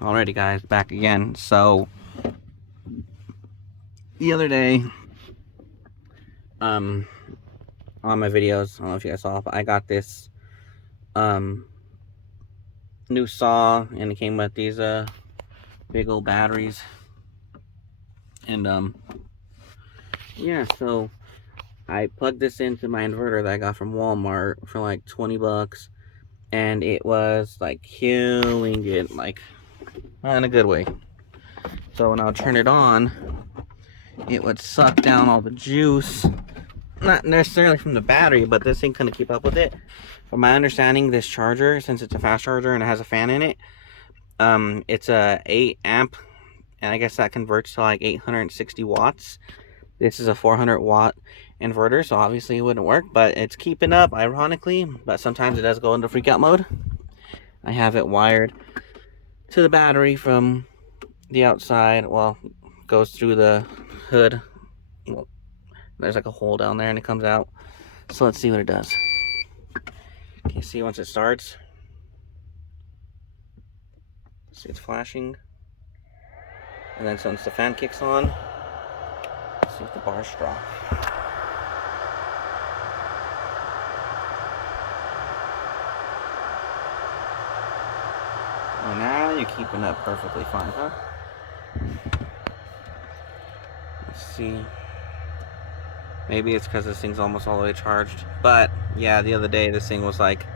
Alrighty guys, back again. So the other day, on my videos, I don't know if you guys saw, but I got this new saw, and it came with these big old batteries. And yeah, so I plugged this into my inverter that I got from Walmart for like 20 bucks, and it was like killing it, like in a good way. So when I would turn it on, it would suck down all the juice, not necessarily from the battery, but this thing couldn't keep up with it. From my understanding, this charger, since it's a fast charger and it has a fan in it, it's a 8 amp, and I guess that converts to like 860 watts. This is a 400 watt inverter, so obviously it wouldn't work, but it's keeping up, ironically. But sometimes it does go into freak out mode. I have it wired to the battery from the outside. Well, goes through the hood. Well, there's like a hole down there and it comes out. So let's see what it does. Okay, see, once it starts, see it's flashing, and then once the fan kicks on, let's see if the bars drop. Well, now you're keeping up perfectly fine, huh? Let's see. Maybe it's because this thing's almost all the way charged. But yeah, the other day this thing was like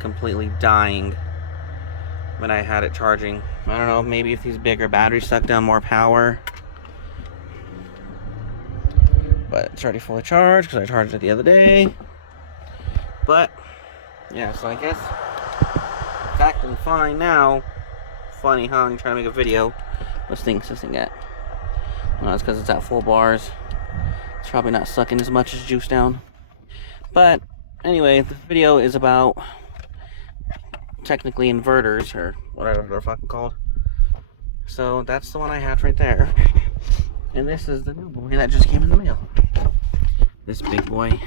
completely dying when I had it charging. I don't know, maybe if these bigger batteries suck down more power. But it's already fully charged because I charged it the other day. But yeah, so I guess it's acting fine now. Funny, huh? I'm trying to make a video. What's this thing at? No, it's because it's at full bars. It's probably not sucking as much as juice down. But anyway, the video is about technically inverters, or whatever they're fucking called. So that's the one I had right there. And this is the new boy that just came in the mail. This big boy,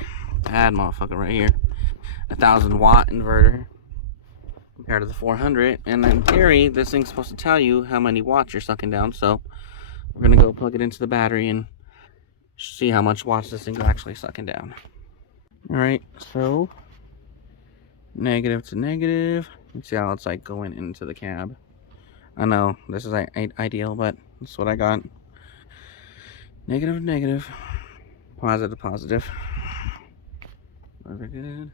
bad motherfucker right here. 1,000 watt inverter compared to the 400. And in theory, this thing's supposed to tell you how many watts you're sucking down. So we're gonna go plug it into the battery and see how much watts this thing's actually sucking down. Alright, so negative to negative. Let's see how it's like going into the cab. I know this is ideal, but that's what I got. Negative, negative. Positive, positive. Very good.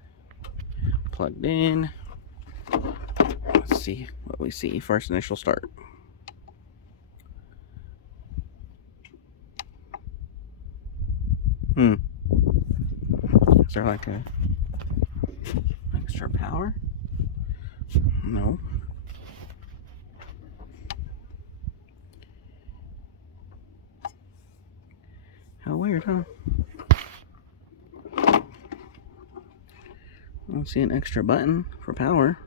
Plugged in. Let's see what we see. First initial start. Is there like a extra power? No. How weird, huh? I don't see an extra button for power.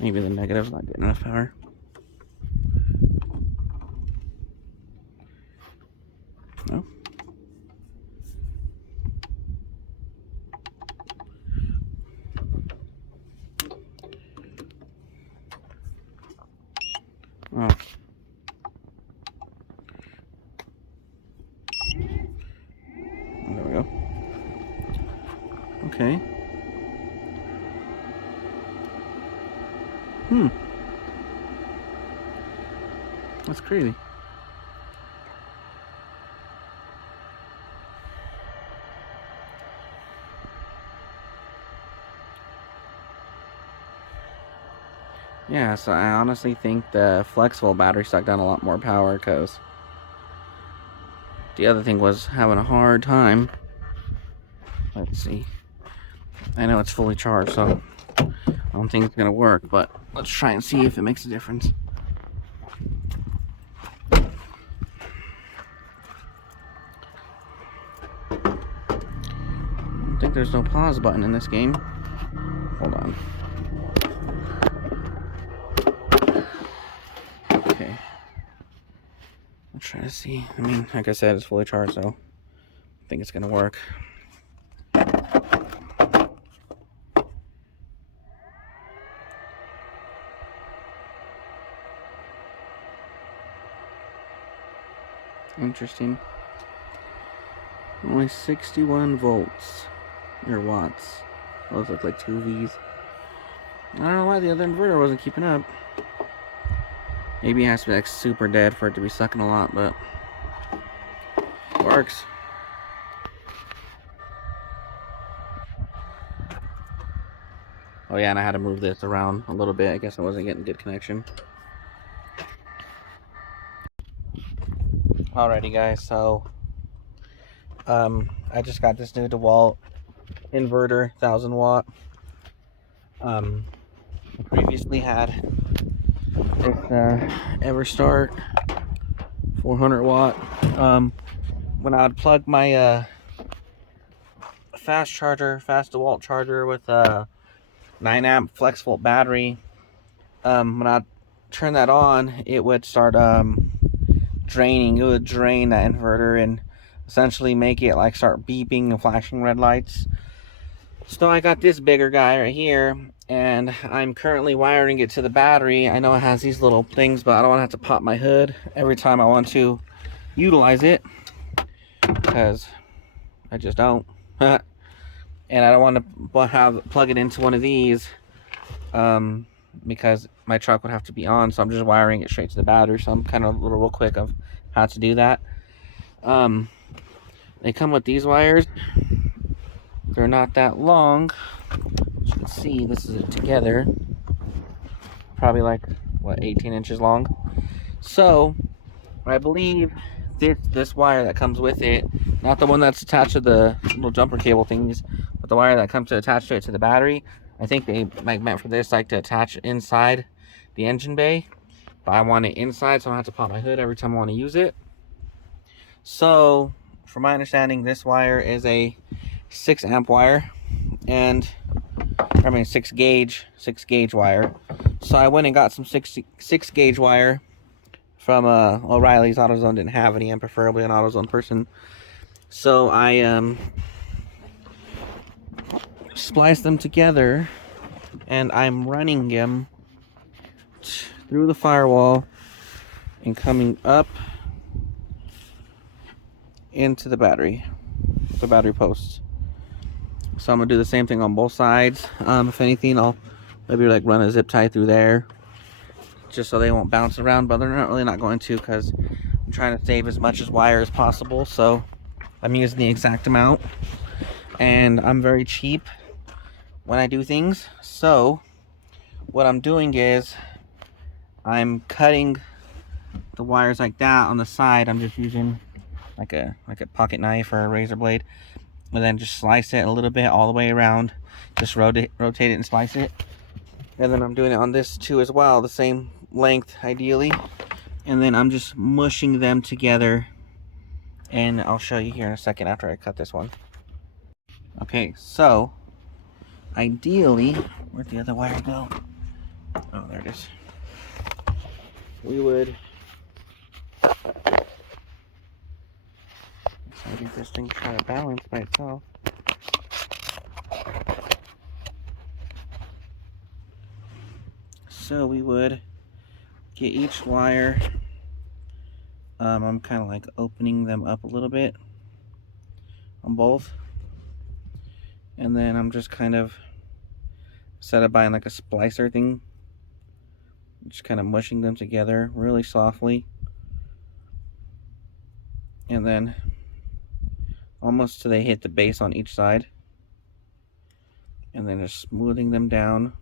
Maybe the negative's not getting enough power. No. Oh. There we go. Okay. That's crazy. Yeah, so I honestly think the flexible battery sucked down a lot more power, because the other thing was having a hard time. Let's see. I know it's fully charged, so I don't think it's gonna work, but let's try and see if it makes a difference. I think there's no pause button in this game. Hold on. Try to see. I mean, like I said, it's fully charged, so I think it's gonna work. Interesting. Only 61 volts or watts. Those look like 2 V's. I don't know why the other inverter wasn't keeping up. Maybe it has to be like super dead for it to be sucking a lot, but it works. Oh yeah, and I had to move this around a little bit. I guess I wasn't getting good connection. Alrighty guys, so I just got this new DeWalt inverter, 1000 watt. Previously had this EverStart 400 watt. When I would plug my fast DeWalt charger with a 9 amp flex volt battery, when I turn that on, it would start draining. It would drain that inverter and essentially make it like start beeping and flashing red lights. So I got this bigger guy right here, and I'm currently wiring it to the battery. I know it has these little things, but I don't want to have to pop my hood every time I want to utilize it, because I just don't. And I don't want to plug it into one of these, because my truck would have to be on, so I'm just wiring it straight to the battery. So I'm kind of a little real quick of how to do that. They come with these wires. They're not that long. As you can see, this is it together. Probably like, what, 18 inches long. So I believe this wire that comes with it, not the one that's attached to the little jumper cable thingies, but the wire that comes to attach to it to the battery, I think they like meant for this, like to attach inside the engine bay. But I want it inside, so I don't have to pop my hood every time I want to use it. So from my understanding, this wire is a 6 amp wire, and I mean 6 gauge wire. So I went and got some 6 gauge wire from O'Reilly's. AutoZone didn't have any. I'm preferably an AutoZone person, so I spliced them together, and I'm running them through the firewall and coming up into the battery posts. So I'm gonna do the same thing on both sides. If anything, I'll maybe like run a zip tie through there, just so they won't bounce around. But they're not really not going to, because I'm trying to save as much as wire as possible. So I'm using the exact amount, and I'm very cheap when I do things. So what I'm doing is I'm cutting the wires like that on the side. I'm just using like a pocket knife or a razor blade, and then just slice it a little bit all the way around. Just rotate it and slice it. And then I'm doing it on this too as well, the same length ideally. And then I'm just mushing them together, and I'll show you here in a second after I cut this one. Okay, so ideally, where'd the other wire go? Oh, there it is. We would, I think this thing's trying to balance by itself. So we would get each wire, I'm kind of like opening them up a little bit on both, and then I'm just kind of, instead of buying like a splicer thing, just kind of mushing them together really softly, and then almost till they hit the base on each side, and then just smoothing them down.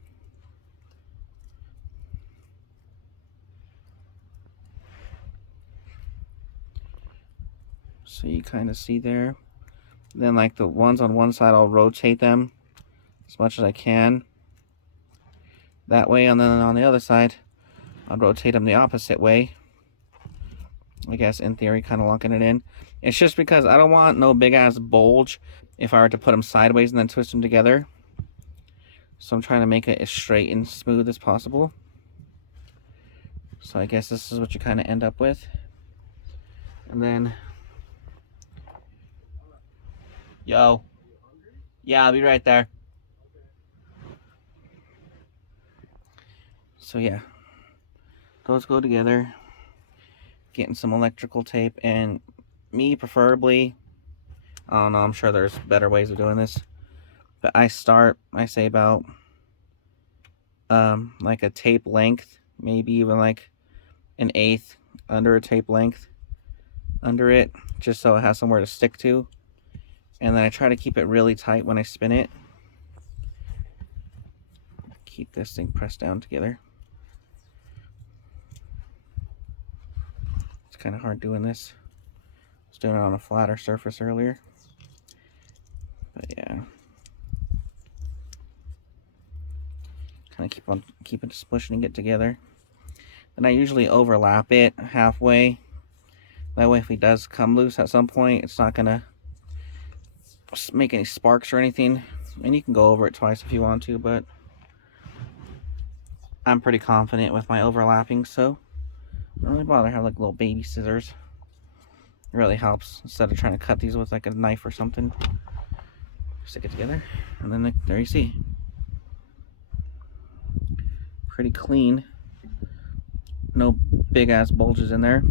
So you kind of see there. Then like the ones on one side, I'll rotate them as much as I can that way, and then on the other side I'll rotate them the opposite way. I guess in theory kind of locking it in. It's just because I don't want no big ass bulge if I were to put them sideways and then twist them together. So I'm trying to make it as straight and smooth as possible. So I guess this is what you kind of end up with. And then, yo, yeah, I'll be right there. So yeah, those go together. Getting some electrical tape, and me preferably, I don't know, I'm sure there's better ways of doing this, but I say about like a tape length, maybe even like an eighth under a tape length under it, just so it has somewhere to stick to. And then I try to keep it really tight when I spin it. Keep this thing pressed down together. It's kind of hard doing this. I was doing it on a flatter surface earlier. But yeah. Kind of keep it pushing it together. Then I usually overlap it halfway. That way if he does come loose at some point, it's not gonna make any sparks or anything. And you can go over it twice if you want to, but I'm pretty confident with my overlapping, so I don't really bother. I have like little baby scissors. It really helps instead of trying to cut these with like a knife or something. Stick it together, and then there you see. Pretty clean. No big ass bulges in there.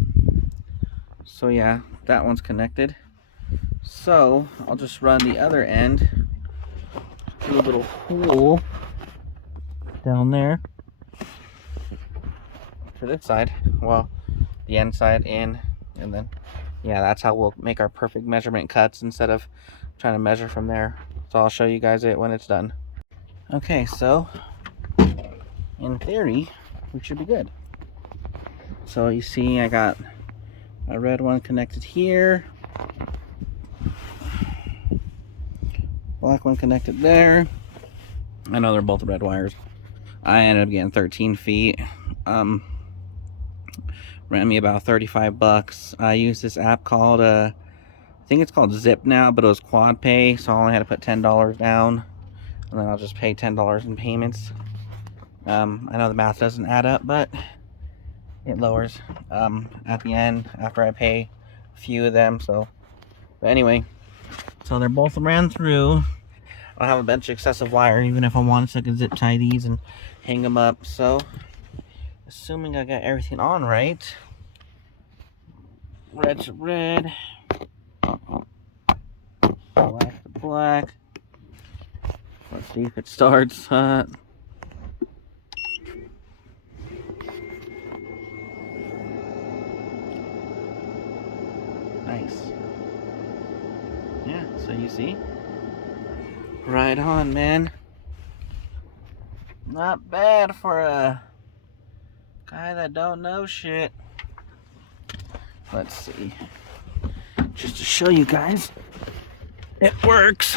So yeah, that one's connected. So I'll just run the other end through a little hole down there to this side. Well, the end side in, and then yeah, that's how we'll make our perfect measurement cuts instead of trying to measure from there. So I'll show you guys it when it's done. Okay, so in theory, we should be good. So you see I got a red one connected here, black one connected there. I know they're both red wires. I ended up getting 13 feet. Ran me about 35 bucks. I used this app called, I think it's called Zip now, but it was quad pay, so I only had to put $10 down, and then I'll just pay $10 in payments. I know the math doesn't add up, but it lowers at the end after I pay a few of them. So, but anyway, so they're both ran through. I have a bunch of excessive wire, even if I wanted to, I could zip tie these and hang them up. So, assuming I got everything on right, red to red, black to black. Let's see if it starts. Nice. Yeah, so you see? Right on, man. Not bad for a guy that don't know shit. Let's see. Just to show you guys, it works.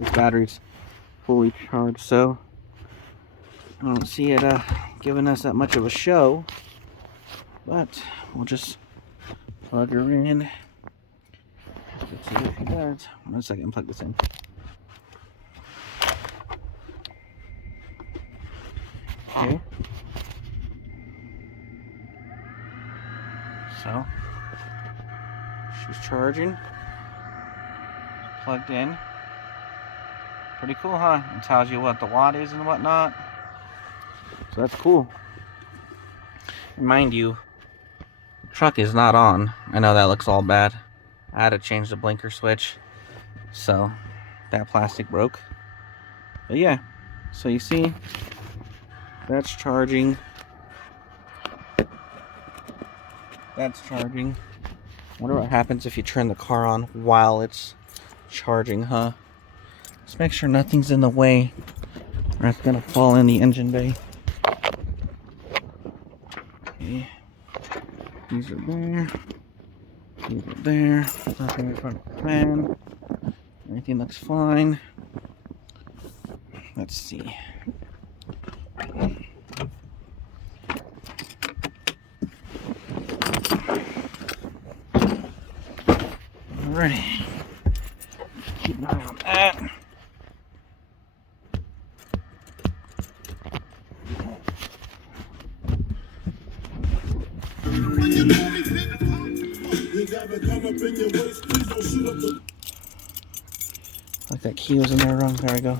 This battery's fully charged, so I don't see it giving us that much of a show. But we'll just plug her in. Let's see if she does. 1 second, plug this in. Okay. So she's charging. Plugged in. Pretty cool, huh? It tells you what the watt is and whatnot. So that's cool. And mind you, the truck is not on. I know that looks all bad. I had to change the blinker switch, so that plastic broke. But yeah, so you see, that's charging. That's charging. Wonder what happens if you turn the car on while it's charging, huh? Just make sure nothing's in the way, or it's gonna fall in the engine bay. Okay. These are there. These are there. Nothing in front of the fan. Everything looks fine. Let's see. Alrighty. Keep an eye on that. When you call me Like that key was in there wrong. There we go.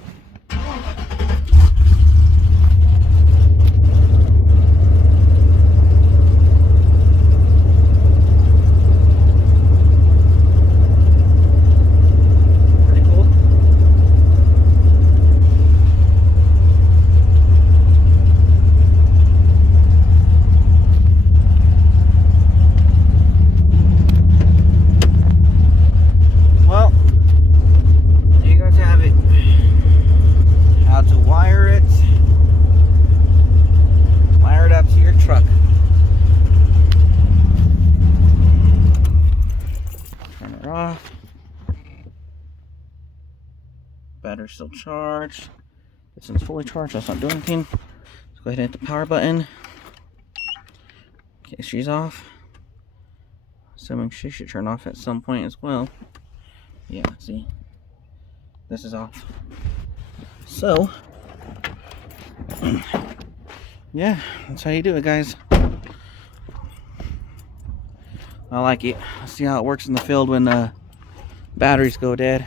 Off. Battery's still charged. This one's fully charged, that's not doing anything. Let's go ahead and hit the power button. Okay, she's off. Assuming she should turn off at some point as well. Yeah, see? This is off. So, yeah, that's how you do it, guys. I like it. Let's see how it works in the field when batteries go dead.